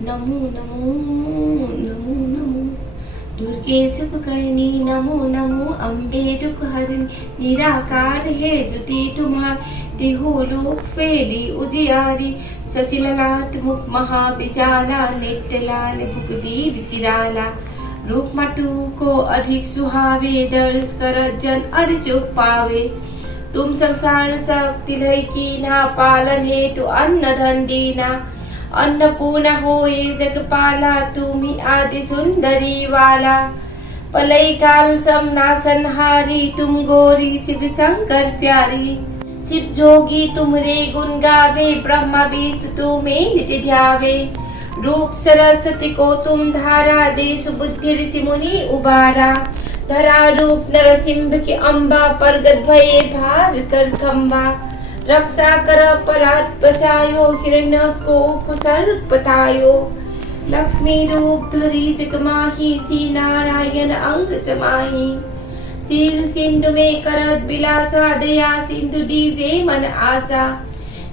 नमो नमो नमो नमो दुर्गे सुखकर्णी नमो नमो अम्बे दुख हरणी निराकार है ज्योति तुम्हार देहो लोक फेरी उजियारी ससिललाट मुख महाविशाला नित्य लाल भुक्ति विकिराला रूप मटु को अधिक सुहावे दर्श कर जन अर्जुक पावे तुम संसार शक्ति लय की ना पालन हेतु अन्न धन दीना अन्नपूर्णा होए जगपाला तुम्ही आदि सुंदरी वाला पलई काल समनासनहारी तुम गोरी शिव शंकर प्यारी शिव जोगी तुमरे गुण गावे ब्रह्मा विष्णु तुम्हें नित्य ध्यावे रूप सरस्वती को तुम धारा देश बुद्धि ऋषि मुनि उबारा धरा रूप नरसिंह के अम्बा परगत भये भार कर खम्बा रक्षा कर परात बचायो हिरण्यस को कुसर बतायो लक्ष्मी रूप धरी जगमाही सी नारायण अंग जमाही सिर सिंधु में करत बिलासा दया सिंधु दीजे मन आशा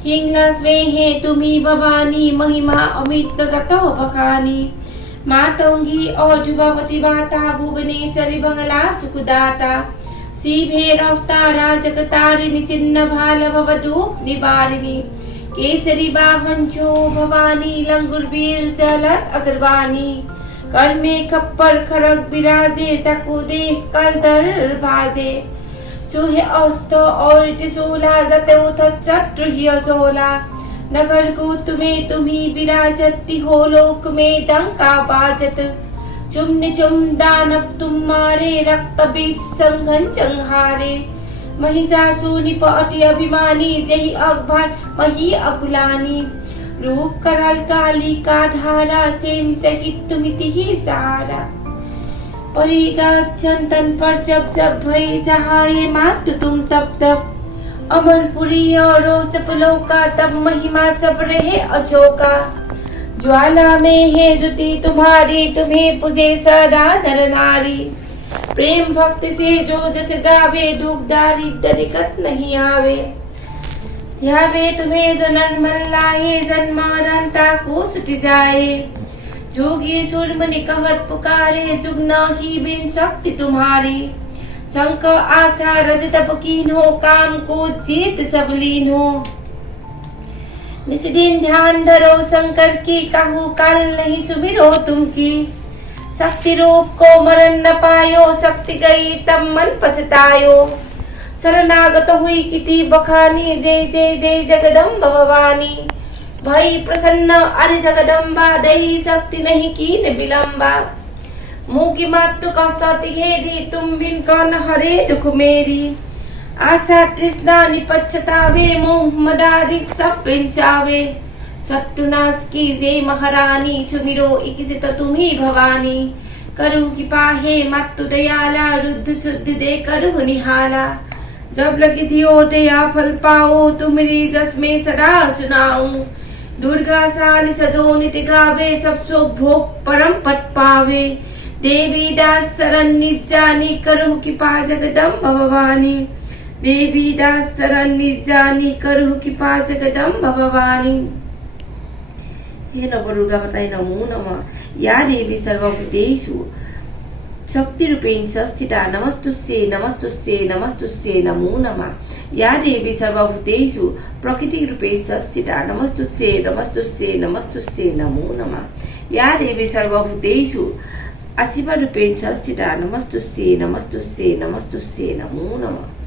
हिंगलास में है तुम्ही भवानी महिमा अमित न जतो बखानी मातंगी और भगवती माता भुवनेश्वरी बंगला सुखदाता शिवे अवतारा जगतारिणी छिन्न भाल भवदुख निवारिणी केसरी वाहन जो भवानी लंगुर वीर चलत अग्रवाणी कर में खप्पर खरग विराजे चकु देख कल दर भाजे सुहे औस्तो और त्रिशूला जते उथ चत्र ही सोला नगर को तुम्ही विराजती हो लोक में डंका बाजत चुम दानव तुम्हारे रक्त बीज संघन चंहारे महिषासुर निपति अभिमानी जही अकबर मही अकुलानी रूप करल काली का धारा सेन सहित तुमिति ही सहारा परिगा चंदन पर जब जब भई सहाय मात तुम तब तब अमरपुरी और सपलों तब महिमा सब रहे अचोका ज्वाला में है ज्योति तुम्हारी तुम्हें पूजे सदा नर नारी प्रेम भक्ति से जो जस गावे दुख दारिद्र दिक्कत नहीं आवे ध्यावे तुम्हें जो नरमन लाए जन्म अनंता को सुति जाए जोगी सुरमणि कहत पुकारे जुगना ही बिन शक्ति तुम्हारी शंख आशा रजत कीन हो काम को जीत सब लीन हो निस्दिन ध्यान धरो शंकर की कहू कल नहीं सुमिरो तुम की शक्ति रूप को मरण न पायो शक्ति गई तब मन पछतायो शरणागत हुई किति बखानी जय जय जय जगदम्ब भवानी भई प्रसन्न अरे जगदम्बा दही शक्ति नहीं कीन विलंबा मुँह की मातु कस्तति घेरी तुम बिन कौन हरे दुख मेरी आशा तृष्णा निपच्छतावे मोह मदारिक सब पिंचावे सत्तुनाश की जय महारानी चुमिरो इकिसे तो तुम ही भवानी करु की पाहे मत्तु दयाला रुद्ध शुद्ध दे करु निहाला जब लगी दियो दया फल पाओ तुमरी जस में सदा सुनाऊं दुर्गा साल सजो नित गावे सब सुख भोग परम पट पावे देवी दास शरण निजानी करु की पा जगदम्ब भवानी देवी दास शरण निजानी करु की पा जगदम्ब भवानी हे नवदुर्गापतये नमो नमः या देवी सर्वभूतेषु शक्तिरूपेण संस्थिता नमस्तुस्ये नमस्तुस्ये नमस्तुस्ये नमो नमः या देवी सर्वभूतेषु प्रकृतिरूपेण संस्थिता नमस्तुस्ये नमस्तुस्ये नमस्तुस्ये नमो नमः या देवी सर्वभूतेषु असीमरूपेण संस्थिता नमस्तुस्ये नमस्तुस्ये नमस्तुस्ये नमो नमः